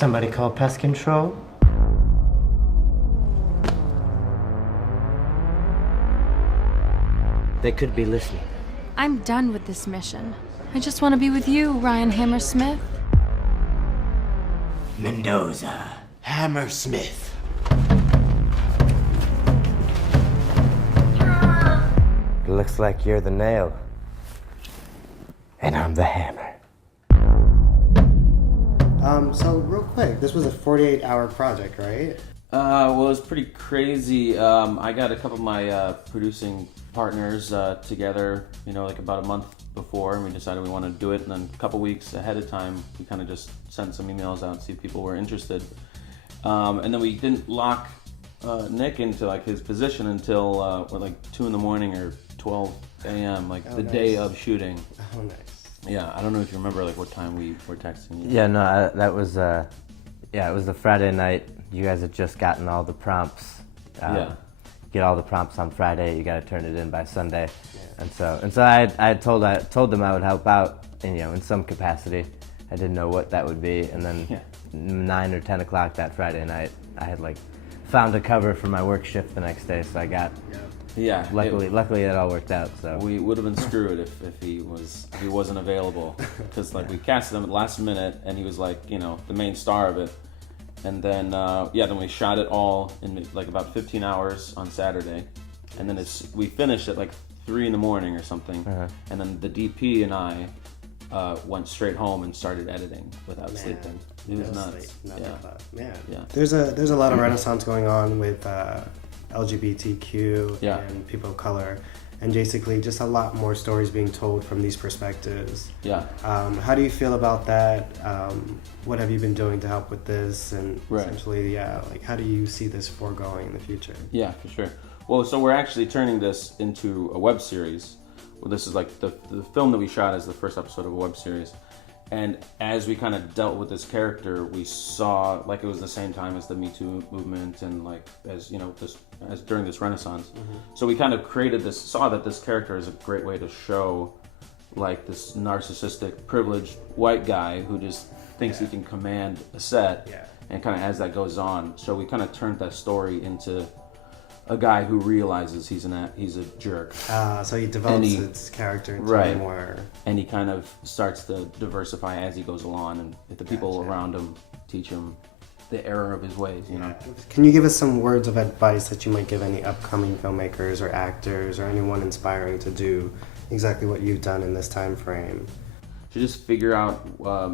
Somebody call pest control? They could be listening. I'm done with this mission. I just want to be with you, Ryan Hammersmith. Mendoza. Hammersmith. Looks like you're the nail. And I'm the hammer. So real quick, this was a 48-hour project, right? Well, it was pretty crazy. I got a couple of my producing partners together, like about a month before, and we decided we wanted to do it. And then a couple weeks ahead of time, we kind of just sent some emails out to see if people were interested. And then we didn't lock Nick into like his position until like 2 in the morning or 12 a.m. like the nice. day of shooting. Oh, nice. Yeah, I don't know if you remember like what time we were texting you. Yeah, no, that was, it was the Friday night. You guys had just gotten all the prompts. Yeah. Get all the prompts on Friday. You got to turn it in by Sunday. Yeah. And so I had told them I would help out, in some capacity. I didn't know what that would be, and then 9 or 10 o'clock that Friday night, I had like found a cover for my work shift the next day, so I got. Yeah. Luckily it all worked out. So we would have been screwed if he wasn't available, because like we casted him at the last minute, and he was like the main star of it. And then then we shot it all in like about 15 hours on Saturday, and then we finished at like 3 in the morning or something. And then the DP and I went straight home and started editing without sleeping. It was nuts. Yeah. There's a lot of renaissance going on with LGBTQ and people of color, and basically just a lot more stories being told from these perspectives. Yeah. How do you feel about that? What have you been doing to help with this? And essentially, like how do you see this foregoing in the future? Yeah, for sure. Well, so we're actually turning this into a web series. Well, this is like the film that we shot is the first episode of a web series. And as we kind of dealt with this character, we saw like it was the same time as the Me Too movement, and like as during this Renaissance. So we kind of saw that this character is a great way to show like this narcissistic, privileged white guy who just thinks he can command a set, and kind of as that goes on. So we kind of turned that story into a guy who realizes he's a jerk. So he develops his character into more... And he kind of starts to diversify as he goes along, and if the people around him teach him the error of his ways, Can you give us some words of advice that you might give any upcoming filmmakers or actors or anyone inspiring to do exactly what you've done in this time frame? To just figure out,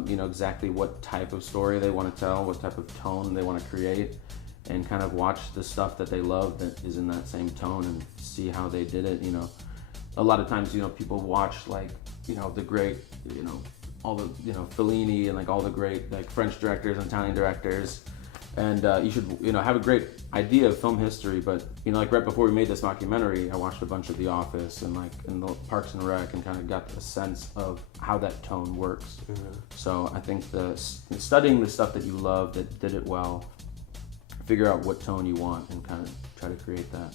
exactly what type of story they want to tell, what type of tone they want to create, and kind of watch the stuff that they love that is in that same tone and see how they did it. A lot of times, people watch like, the great, all the, Fellini and like all the great like French directors and Italian directors. And you should, have a great idea of film history. But, like right before we made this documentary, I watched a bunch of The Office and like in the Parks and Rec, and kind of got a sense of how that tone works. So I think studying the stuff that you love that did it well, figure out what tone you want and kind of try to create that.